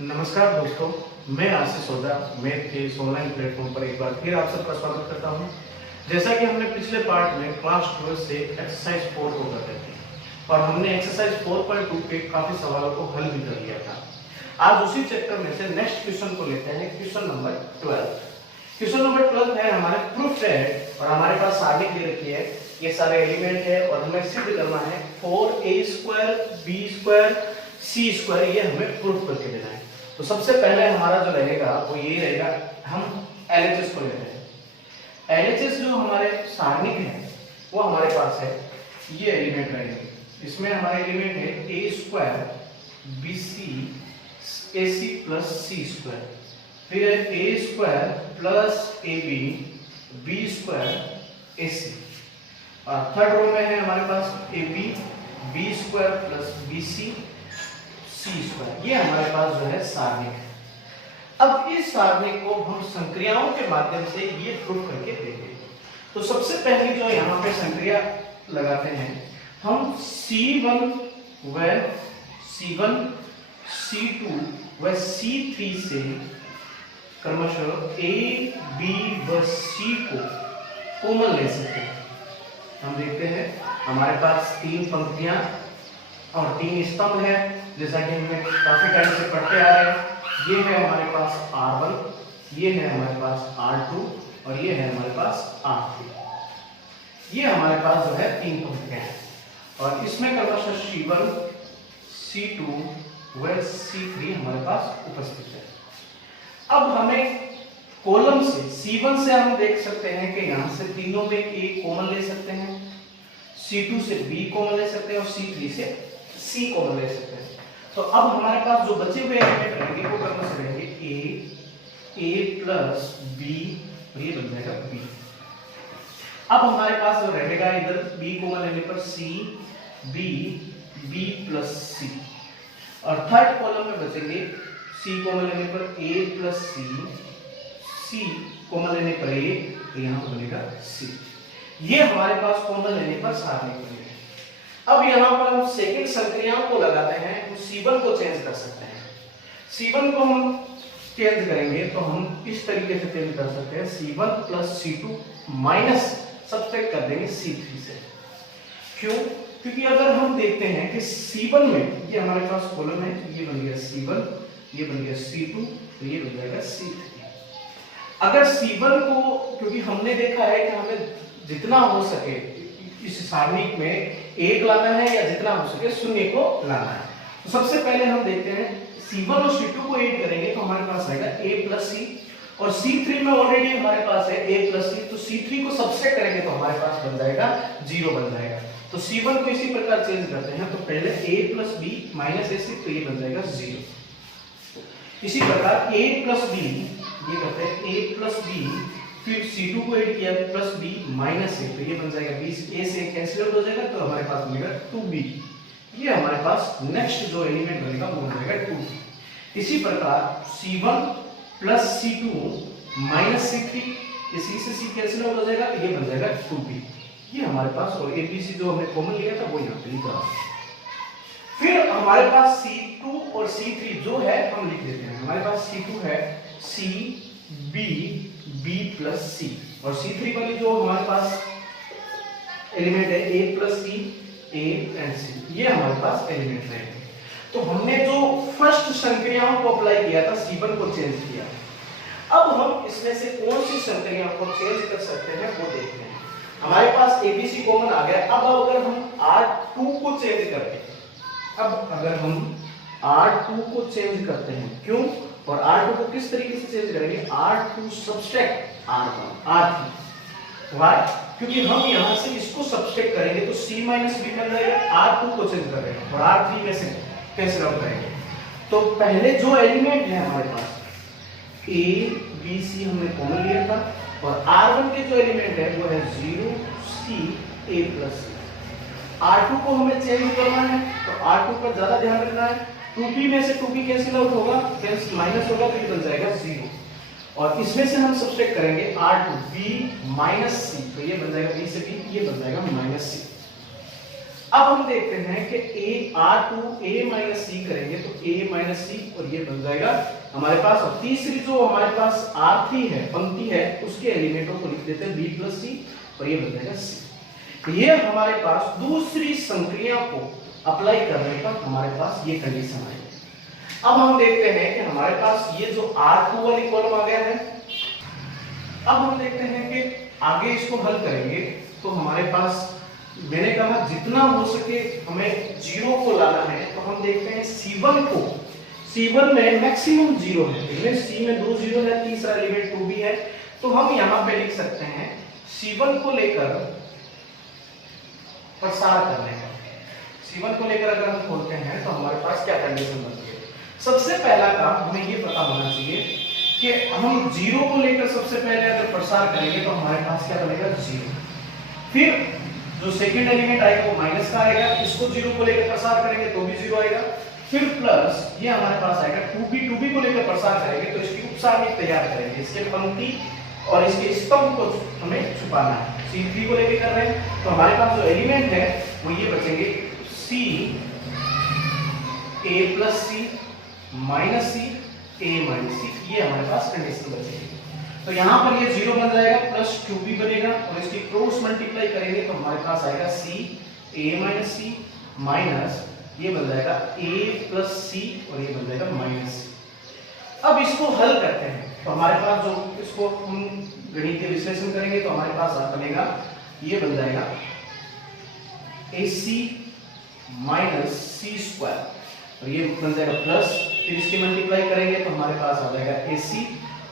नमस्कार दोस्तों, मैं आशीष ओझा मैथ के इस ऑनलाइन प्लेटफॉर्म पर एक बार फिर आप सबका स्वागत करता हूं। जैसा कि हमने पिछले पार्ट में क्लास 12 से एक्सरसाइज 4 को कर रहे थे और हमने एक्सरसाइज 4.2 के काफी सवालों को हल भी कर लिया था। आज उसी चैप्टर में से नेक्स्ट क्वेश्चन को लेते हैं, क्वेश्चन नंबर 12। क्वेश्चन नंबर 12 है हमारे प्रूफ है और हमारे पास सारणी दे रखी है, ये सारे एलिमेंट है और हमें सिद्ध करना है 4a² b² c², ये हमें प्रूफ करके देना है। तो सबसे पहले हमारा जो रहेगा वो यही रहेगा, हम LHS को लेते हैं। LHS जो हमारे सारणिक है वो हमारे पास है, ये एलिमेंट रहेंगे। इसमें हमारे एलिमेंट है a² bc ac plus c², फिर है a² plus ab b² ac, और थर्ड रो में है हमारे पास ab b² plus bc c²। ये हमारे पास जो है सारणिक है। अब इस सारणिक को हम संक्रियाओं के माध्यम से ये प्रूफ करके देंगे। तो सबसे पहले जो यहाँ पे संक्रिया लगाते हैं हम C1 व C1 C2 व C3 से क्रमशः A, B व C को कॉमन ले सकते हैं। हम देखते हैं हमारे पास तीन पंक्तियां और तीन स्तंभ है, जैसा कि हमने काफी टाइम से पढ़ते आ रहे हैं। ये है हमारे पास R1, ये है हमारे पास R2 और ये है हमारे पास R3। ये हमारे पास जो है तीन पंक्तियां हैं और इसमें क्रमशः C1 C2 व C3 हमारे पास उपस्थित है। अब हमें कॉलम से C1 से हम देख सकते हैं कि यहां से तीनों में A कॉमन ले सकते हैं, C2 से B कॉमन ले सकते हैं और C3 से C कॉमन ले सकते हैं। तो अब हमारे पास जो बचे हुए एलिमेंट रहेंगे वो क्रमशः रहेंगे A प्लस B और ये बन जाएगा B। अब हमारे पास जो रहेगा इधर B कॉमन लेने पर C B B plus C, और थर्ड कॉलम में बचेंगे C कॉमन लेने पर A प्लस C कॉमन लेने पर A, तो यहाँ पर बनेगा C। ये हमारे पास कॉमन लेने पर सारणी बनेगी। अब यहाँ पर हम सेकंड संक्रियाओं को लगाते हैं, तो C1 को चेंज कर सकते हैं। C1 को हम चेंज करेंगे तो हम इस तरीके से चेंज कर सकते हैं, C1 plus C2 minus subtract कर देंगे C3 से। क्यों? क्योंकि अगर हम देखते हैं कि C1 में ये हमारे पास कॉलम है, ये बन गया C1, ये बन गया C2, तो ये बन जाएगा C3। अगर C1 को, क्योंकि हमने देखा है कि हमें जितना हो सके इस सारणी में एक लाना है या जितना हो सके शून्य को लाना है। तो सबसे पहले हम देखते हैं C1 और C2 को ऐड करेंगे तो हमारे पास आएगा A प्लस C, और C3 में ऑलरेडी हमारे पास है A प्लस C, तो C3 को सबट्रैक्ट करेंगे तो हमारे पास बन जाएगा 0 बन जाएगा। तो C1 को इसी प्रकार चेंज करते हैं, तो पहले A plus B minus AC, तो ये बन जाएगा 0। इसी प्रकार A प्लस B, ये करते हैं A प्लस B, फिर C2 को ऐड किया प्लस B माइनस A, तो ये बन जाएगा B, A से कैंसिल आउट हो जाएगा तो हमारे पास मिलेगा 2B। ये हमारे पास नेक्स्ट जो एलिमेंट बनेगा वो बन जाएगा 2। इसी प्रकार C1 plus C2 minus C3, इसी से C कैंसिल आउट हो जाएगा तो ये बन जाएगा 2B। ये हमारे पास, और ABC जो हमने कॉमन लिया था वो यहाँ पे लिखा। फिर हमारे पास C2 और C3 जो है हम लिख देते हैं। हमारे पास C2 है C B B plus C, और C3 वाली जो हमारे पास एलिमेंट है A plus C A and C, ये हमारे पास एलिमेंट रहेंगे। तो हमने जो फर्स्ट संक्रियाओं को अप्लाई किया था, C1 को चेंज किया। अब हम इसमें से कौन सी संक्रियाओं को चेंज कर सकते हैं वो देखते हैं। हमारे पास ABC कॉमन आ गया। अब अगर हम R2 को चेंज करते हैं, अब अगर हम R2 को चेंज करते हैं, क्यों और R2 को किस तरीके से चेंज करेंगे, R2 subtract R1 R3। Why? क्योंकि हम यहां से इसको सब्ट्रैक्ट करेंगे तो C माइनस B बन जाएगा, R2 को चेंज करेंगे और R3 में से कैंसिल आउट करेंगे। तो पहले जो एलिमेंट है हमारे पास A B C हमने कॉमन लिया था, और R1 के जो एलिमेंट है वो है 0 C A plus C। R2 को हमें चेंज करना है तो R2 पर ज्यादा ध्यान रखना है। 2p में से 2p कैंसिल आउट होगा, कैंसिल माइनस होगा तो ये बन जाएगा 0, और इसमें से हम सब्ट्रैक्ट करेंगे R2 B माइनस C, तो ये बन जाएगा B से B, ये बन जाएगा माइनस C। अब हम देखते हैं कि R2 A माइनस सी करेंगे तो A माइनस सी और ये बन जाएगा हमारे पास। और तीसरी जो हमारे पास R3 है पंक्ति है उसके एलिमेंटों को लिख देते हैं B प्लस सी और ये बन जाएगा C। ये हमारे पास दूसरी संक्रिया को अप्लाई करने पर हमारे पास ये कंडीशन आएगी। अब हम देखते हैं कि हमारे पास ये जो R2 वाली कॉलम आ गया है। अब हम देखते हैं कि आगे इसको हल करेंगे तो हमारे पास मैंने कहा जितना हो सके हमें जीरो को लाना है। तो हम देखते हैं C1 को, C1 में मैक्सिमम जीरो है, इसमें C में 2 जीरो है, तीसरा एलिमेंट 2 भी है। तो हम यहां पे लिख सकते हैं C1 को लेकर प्रसार करने का। C1 को लेकर अगर हम खोलते हैं तो हमारे पास क्या कंडीशन बनती है। सबसे पहला काम हमें ये पता होना चाहिए कि हम जीरो को लेकर सबसे पहले अगर प्रसार करेंगे तो हमारे पास क्या बनेगा जीरो। फिर जो सेकंड एलिमेंट आएगा वो माइनस का आएगा, इसको जीरो को लेकर प्रसार करेंगे तो भी जीरो आएगा। फिर प्लस ये हमारे पास आएगा 2b को लेकर प्रसार करेंगे तो इसकी उपसारणिक तैयार करेंगे, इसके पंक्ति और इसके स्तंभ को हमें छुपाना है। C3 को लेकर कर रहे हैं तो हमारे पास जो एलिमेंट है वो ये बचेंगे C A plus C minus C A minus C, ये हमारे पास कंडीशन बचेगी। तो यहाँ पर ये जीरो बन जाएगा प्लस 2b बनेगा और इसकी क्रॉस मल्टीप्लाई करेंगे तो हमारे पास आएगा C A minus c minus ये बन जाएगा A प्लस सी और ये बन जाएगा माइनस सी। अब इसको हल करते हैं तो हमारे पास जो इसको हम गणितीय विश्लेषण करेंगे तो हमारे पास बनेगा ये बन जाएगा AC माइनस सी स्क्वायर और ये बन जाएगा प्लस, फिर इसकी मल्टीप्लाई करेंगे तो हमारे पास आ जाएगा AC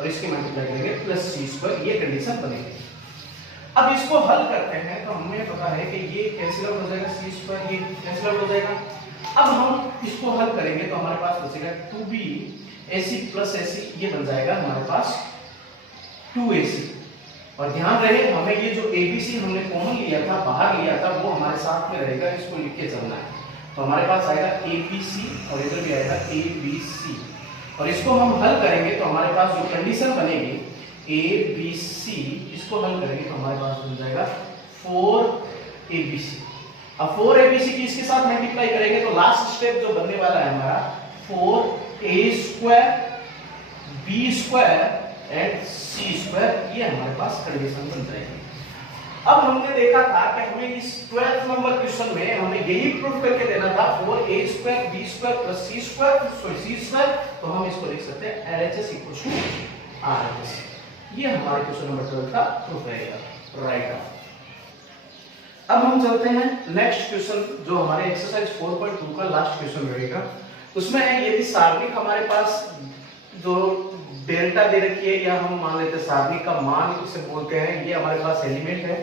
और इसकी मल्टीप्लाई करेंगे प्लस सी स्क्वायर, ये कंडीशन बनेगी। अब इसको हल करते हैं तो हमें पता है कि ये कैंसिल आउट हो जाएगा सी स्क्वायर, ये कैंसिल आउट हो जाएगा। अब हम इसको हल करेंगे तो हमारे पास बचेगा 2b AC प्लस AC, ये बन जाएगा हमारे पास 2AC। और ध्यान रहे हमें ये जो ABC हमने कॉमन लिया था, बाहर लिया था, वो हमारे साथ में रहेगा, इसको लिख के चलना है। तो हमारे पास आएगा ABC और इधर भी आएगा ABC और इसको हम हल करेंगे तो हमारे पास जो कंडीशन बनेगी ABC, इसको हल करेंगे तो हमारे पास बन जाएगा 4ABC। अब 4ABC की इसके साथ मल्टीप्लाई करेंगे तो लास्ट स्टेप जो बनने वाला है हमारा 4A square B square and C square, ये हमारे पास कंडीशन बन जाएगी। अब हमने देखा था कि हमें इस 12th नंबर क्वेश्चन में हमें यही प्रूफ करके देना था 4A square B square plus C square, sorry C square, तो हम इसको लिख सकते हैं LHS इक्वल टू RHS। ये हमारे क्वेश्चन नंबर 12 का प्रूफ रहेगा, राइट। अब हम चलते हैं नेक्स्ट क्वेश्चन जो हमारे एक्सरसाइज 4.2 का लास्ट क्वेश्चन रहेगा। उसमें है यदि सारणिक हमारे पास जो डेल्टा दे रखी है या हम मान लेते हैं सारणिक का मान उसे बोलते हैं, ये हमारे पास एलिमेंट है,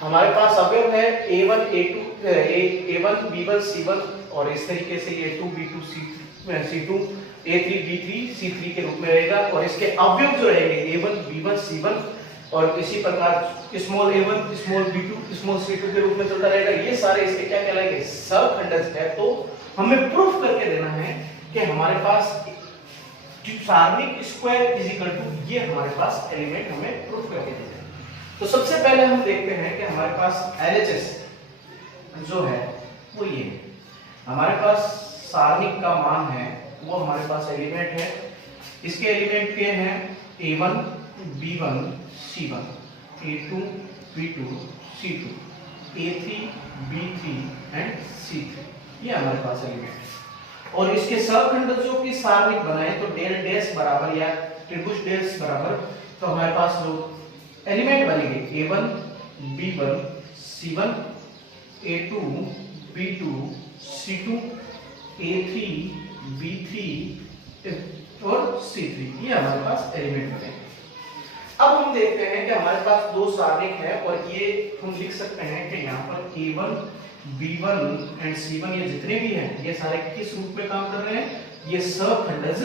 हमारे पास अवयव है A1 A2 A1 B1 C1 और इस तरीके से A2 B2 C2 A3 B3 C3 के रूप में रहेगा। और इसके अवयव जो रहेंगे A1 B1 C1 और इसी प्रकार small a1 small b2 small c2 के रूप में चलता रहेगा। ये सारे इसके क्या कहलाएंगे, सहखंडज है। तो हमें प्रूफ करके देना है कि हमारे पास सारणिक स्क्वायर इज इक्वल टू, ये हमारे पास एलिमेंट हमें प्रूफ करके देना है। तो सबसे पहले हम देखते हैं कि हमारे पास LHS जो है वो ये है, हमारे पास सारणिक का मान है वो हमारे पास एलिमेंट है, इसके एलिमेंट के हैं A1 B1 C1 A2 B2 C2 A3 B3 and C3, ये हमारे पास एलिमेंट है। और इसके सहखंडजों की सारणिक बनाए तो डेल डैश बराबर या त्रिभुज डैश बराबर, तो हमारे पास जो एलिमेंट बनेंगे A1 B1 C1 A2 B2 C2 A3 B3 और C3, ये हमारे पास एलिमेंट बनेंगे। अब हम देखते हैं कि हमारे पास दो सारणिक है और ये हम लिख सकते हैं कि यहाँ पर A1 B1 एंड C1 ये जितने भी हैं ये सारे किस रूप में काम कर रहे हैं, ये सहखंडज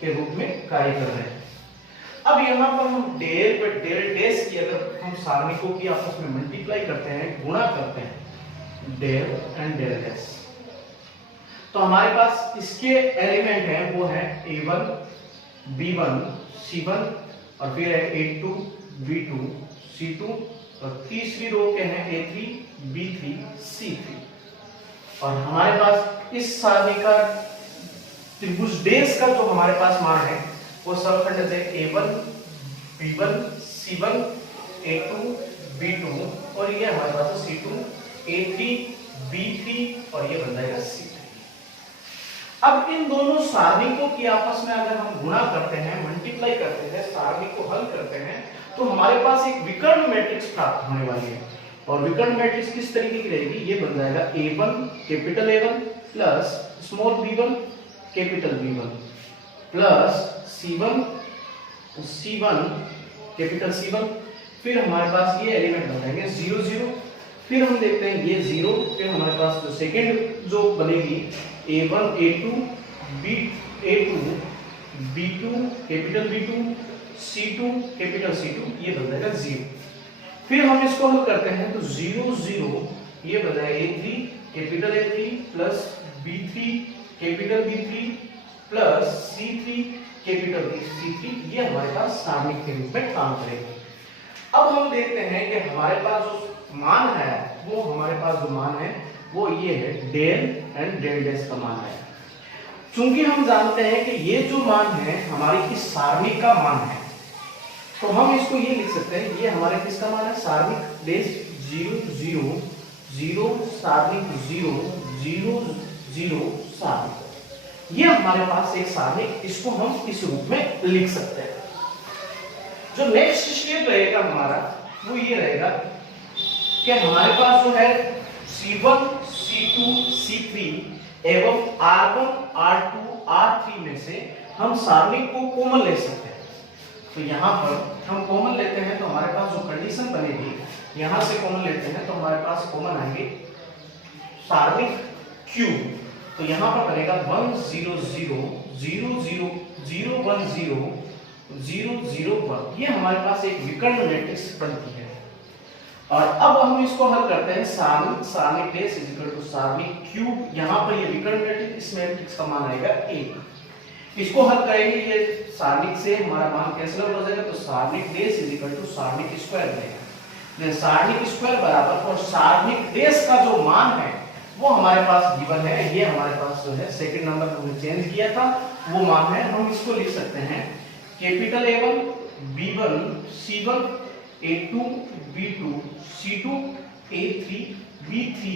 के रूप में कार्य कर रहे हैं। अब यहाँ पर हम डेल पे डेल डैश की अगर हम सारणिकों की आपस में मल्टीप्लाई करते हैं, गुणा करते हैं डेल एंड डेल डैश, तो हमारे पास इसके एलिमेंट हैं वो है A1 B1 C1 और फिर है A2 B2 C2 और तीसरी रो के हैं A3 B3 C3, और हमारे पास इस सारणी का त्रिभुज डेश का जो हमारे पास मान है वो सलखंड है A1 B1 C1 A2 B2 और ये हमारे पास है C2 A3 B3 और ये बन जाएगा C3। अब इन दोनों सारणी को की आपस में अगर हम गुणा करते हैं, मल्टीप्लाई करते हैं, सारणी को हल करते हैं तो हमारे पास एक विकर्ण मैट्रिक्स प्राप्त होने वाली है। और विकर्ण मैट्रिक्स किस तरीके की रहेगी, ये बन जाएगा A1 capital A1 plus small b1 capital B1 plus C1 capital C1। फिर हमारे पास ये एलिमेंट बनाएंगे 0 0, फिर हम देखते हैं ये 0, फिर हमारे पास जो सेकेंड जो बनेगी A1 A2 A2 B2 capital B2 C2 capital C2, ये बन जाएगा 0। फिर हम इसको हल करते हैं तो 0 0 ये बन जाएगा A3 capital A3 plus B3 capital B3 plus C3 capital C3, ये हमारे पास सारणी के रूप में काम करेगी। अब हम देखते हैं कि हमारे पास जो मान है वो हमारे पास जो मान है वो ये है डेल एंड डेल डैश का मान है। चूंकि हम जानते हैं कि ये जो मान है हमारी इस सारणी का मान है तो हम इसको ये लिख सकते हैं, ये हमारे किसका मान है, सारणिक डेश 0 0 0 सारणिक 0 0 0 सारणिक, ये हमारे पास एक सारणिक, इसको हम इस रूप में लिख सकते हैं। जो नेक्स्ट स्टेप रहेगा हमारा वो ये रहेगा कि हमारे पास जो है C1 C2 C3 एवं R1 R2 R3 में से हम सारणिक को कॉमन ले सकते हैं। तो यहाँ पर हम कॉमन लेते हैं तो हमारे पास जो कंडीशन बनेगी, यहाँ से कॉमन लेते हैं तो हमारे पास कॉमन आएंगे सारणिक Q। तो यहाँ पर बनेगा 1 0 0 0 0 0 1 0 0 0 1, ये हमारे पास एक विकर्ण मैट्रिक्स बनती है। और अब हम इसको हल करते हैं, सारणिक डेश इज इक्वल टू सारणिक क्यूब, यहाँ पर ये विकर्ण मैट्रिक्स, इस मैट्रिक्स का मान आएगा 1। इसको हल करेंगे, ये सारणिक से हमारा मान कैंसिल हो जाएगा तो सारणिक डेश इज इक्वल टू सारणिक स्क्वायर बनेगा। सारणिक स्क्वायर बराबर और सारणिक डेश का जो मान है वो हमारे पास गिवन है, ये हमारे पास जो है सेकंड नंबर में हमने चेंज किया था वो मान है। हम इसको लिख सकते हैं capital A1 B1 C1 A2 B2 C2 A3 B3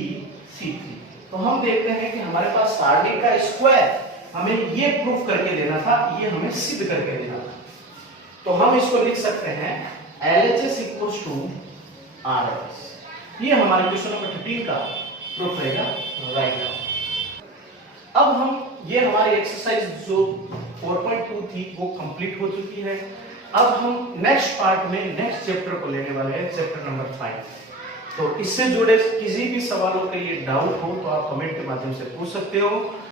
C3। तो हम देखते हैं कि हमारे पास सारणी का स्क्वायर हमें ये प्रूफ करके देना था, ये हमें सिद्ध करके देना था। तो हम इसको लिख सकते हैं LHS इक्वल्स टू RHS, ये हमारे क्वेश्चन नंबर 13 का प्रूफ रहेगा राइट। अब हम ये हमारी एक्सरसाइज जो 4.2 थी वो कंप्लीट हो चुकी है। अब हम नेक्स्ट पार्ट में नेक्स्ट चैप्टर को लेने वाले हैं, चैप्टर नंबर 5। तो इससे जुड़े किसी भी सवालों के लिए डाउट हो तो आप कमेंट के माध्यम से पूछ सकते हो।